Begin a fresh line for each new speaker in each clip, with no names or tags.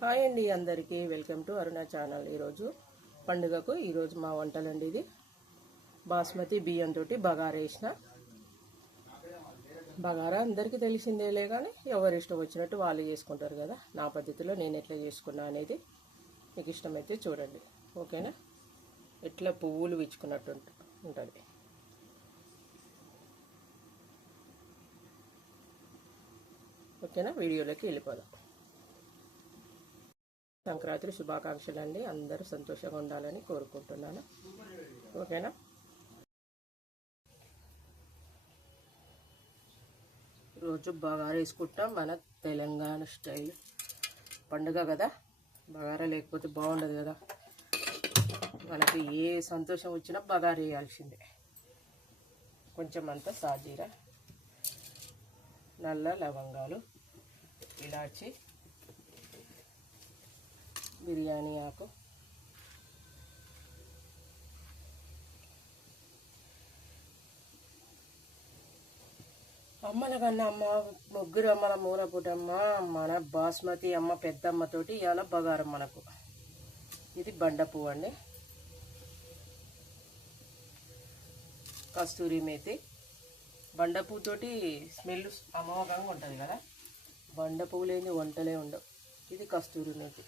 Hi అండి అందరికీ. Welcome to Aruna channel. ఈరోజు పండుగకు ఈరోజు మా వంటలండి ఇది. బాస్మతి బియ్యంతో బగారా వేసిన. బగారా అందరికీ తెలిసిందేలే కానీ ఎవరు ఇష్టం వచ్చినట్టు వాళ్ళు చేసుకుంటారు కదా. నా పద్ధతిలో నేను ఎట్లా చేసుకున్నా అనేది మీకు ఇష్టమైతే చూడండి. ఓకేనా? ఎట్లా పువ్వులు విచ్చుకున్నట్టు ఉంటుంది. ఓకేనా? వీడియోలోకి వెళ్ళిపోదాం. సంక్రాంతి శుభాకాంక్షలు అండి అందరూ సంతోషంగా ఉండాలని కోరుకుంటున్నాను. ఓకేనా? రోజు బగారా వేసుకుంటాం. మన తెలంగాణ స్టైల్ పండుగ కదా. బగారా లేకపోతే బాగుండదు కదా. మనకి ఏ సంతోషం వచ్చినా బగారా వేయాల్సిందే. కొంచెం అంతా సాజీరా నల్ల లవంగాలు ఇలాచి బిర్యానీ ఆకు. అమ్మల కన్నా అమ్మ ముగ్గురు అమ్మల మూలపుటమ్మ మన బాస్మతి అమ్మ పెద్దమ్మతోటి ఇవాళ బగారం మనకు. ఇది బండ పువ్వు అండి. కస్తూరి మేతి. బండ పువ్వుతోటి స్మెల్ అమోఘంగా ఉంటుంది కదా. బండ లేని వంటలే ఉండవు. ఇది కస్తూరి మేతి.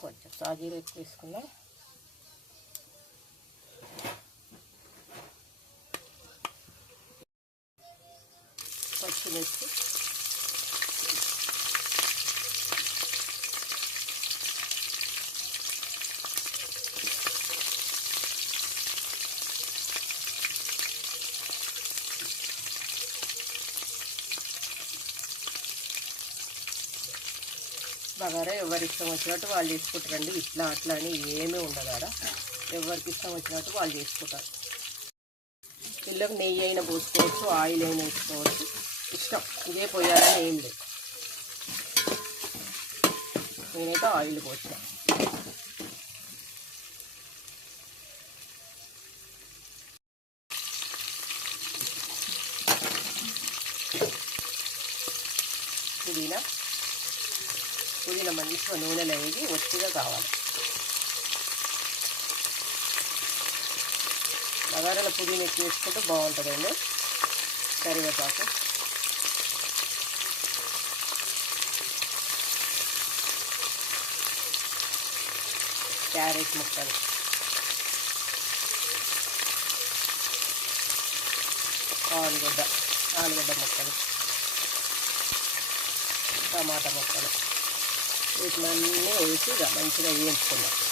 కొంచెం సాజీర ఎక్కువ వేసుకుందాం బగారా ఎవరి ఇష్టం వచ్చినట్టు వాళ్ళు చేసుకుంటారండి. ఇట్లా అట్లా అని ఏమీ ఉండదు ఆడ. ఎవరికి ఇష్టం వచ్చినట్టు వాళ్ళు చేసుకుంటారు. పిల్లలకు నెయ్యి అయినా పోసుకోవచ్చు ఆయిల్ అయినా వేసుకోవచ్చు. ఇష్టం. ఇదే పోయాలని ఏం లేదు. నేనైతే ఆయిల్ పోసిన పుదీనా పుదీనా మంచిగా నూనెలు వేగి ఒత్తిగా కావాలి. బగారాల పుదీన ఎక్కువ వేసుకుంటే బాగుంటుందండి. కరివేపాకు. క్యారెట్ ముక్కలు. ఆలుగడ్డ ఆలుగడ్డ ముక్కలు. టమాటా ముక్కలు. వీటినన్నీ వేసి ఇక మంచిగా వేయించుకున్నాం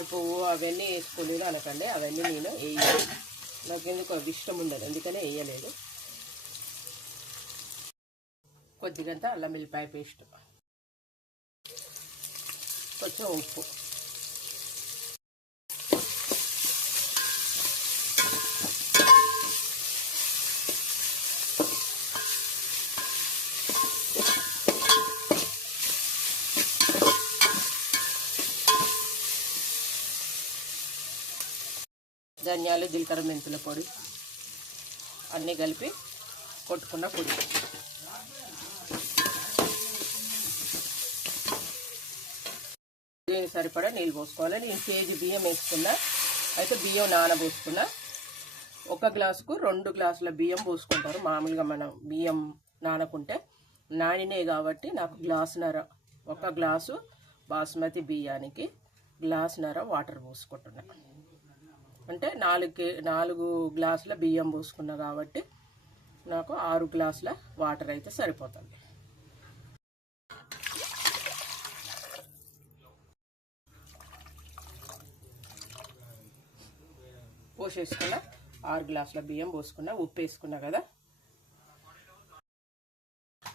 పువ్వు అవన్నీ వేసుకోలేదు అనకండి అవన్నీ నేను వేయాలి నాకు ఎందుకు అవి ఇష్టం ఉండదు. అందుకనే వేయలేదు. కొద్దిగంత అల్లం వెల్లిపాయ పేస్ట్. కొంచెం ఉప్పు. ధనియాలు జీలకర్ర మెంతుల పొడి అన్నీ కలిపి కొట్టుకున్న పొడి. దీనికి సరిపడా నీళ్ళు పోసుకోవాలి. నేను కేజీ బియ్యం వేసుకున్నా. అయితే బియ్యం నానబోసుకున్నా. ఒక గ్లాసుకు రెండు గ్లాసుల బియ్యం పోసుకుంటారు. మామూలుగా మనం బియ్యం నానకుంటే నానినే కాబట్టి నాకు గ్లాసున్నర ఒక గ్లాసు బాస్మతి బియ్యానికి గ్లాసున్నర వాటర్ పోసుకుంటున్నాను అంటే నాలుగు కే- నాలుగు గ్లాసుల బియ్యం పోసుకున్నా కాబట్టి నాకు ఆరు గ్లాసుల వాటర్ అయితే సరిపోతుంది. పోసేసుకున్న ఆరు గ్లాసుల బియ్యం పోసుకున్నా ఉప్పు వేసుకున్నా కదా.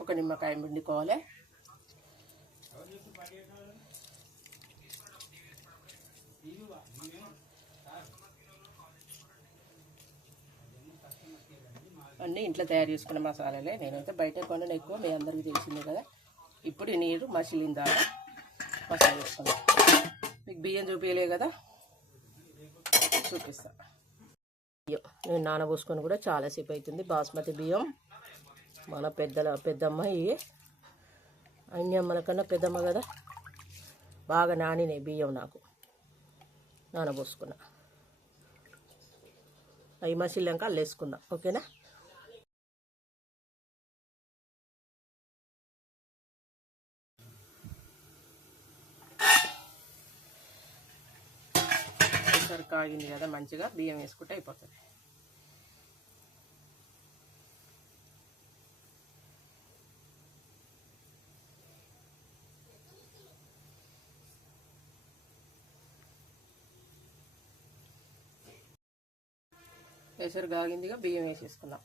ఒక నిమ్మకాయ పిండుకోవాలి. అన్నీ ఇంట్లో తయారు చేసుకున్న మసాలాలే. నేనైతే బయట కొనను ఎక్కువ మీ అందరికీ తెలిసిందే కదా. ఇప్పుడు నీరు మసిలిన దాకా మసాలా వేసుకున్నాను మీకు బియ్యం చూపించలే కదా? చూపిస్తా. బియ్యం నేను నానబోసుకొని కూడా చాలాసేపు అవుతుంది బాస్మతి బియ్యం. మన పెద్దల పెద్దమ్మ ఇవి అన్యమ్మల కన్నా పెద్దమ్మ కదా. బాగా నానినాయి బియ్యం నాకు. నానబోసుకున్నా. అవి మసిలాక అల్లేసుకుందాం. ఓకేనా? ఒకసారి కాగింది కదా మంచిగా బియ్యం వేసుకుంటే అయిపోతుంది. ఎసరు కాగిందిగా బియ్యం వేసేసుకుందాం.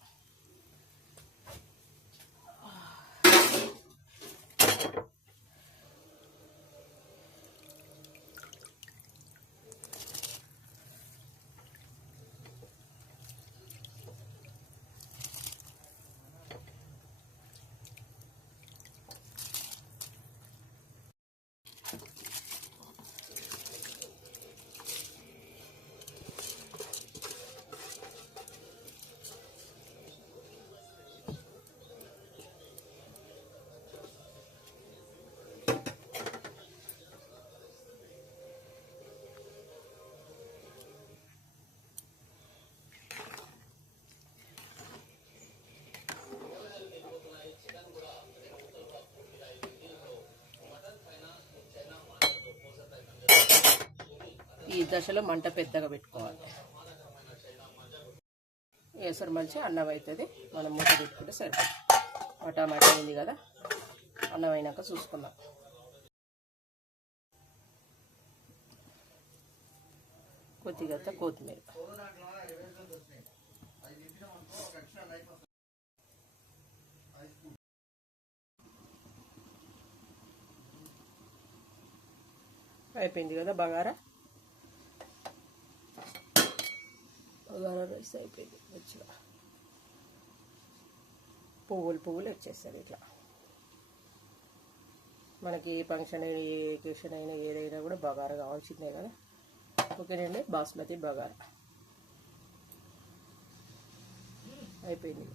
దశలో మంట పెద్దగా పెట్టుకోవాలి. వేసరి మంచి అన్నం అవుతుంది మనం మూత పెట్టుకుంటే సరిపోతుంది. టమాటా ఉంది కదా? అన్నం అయినాక చూసుకుందాం. కొద్దిగా కొత్తిమీర. అయిపోయింది కదా బగారా? బగారా రైస్ అయిపోయింది మంచిగా పువ్వులు పువ్వులు వచ్చేస్తుంది ఇట్లా మనకి ఏ ఫంక్షన్ అయినా ఏ ఎకేషన్ అయినా ఏదైనా కూడా బగారా కావాల్సిందే కదా ఓకేనండి బాస్మతి బగారా అయిపోయింది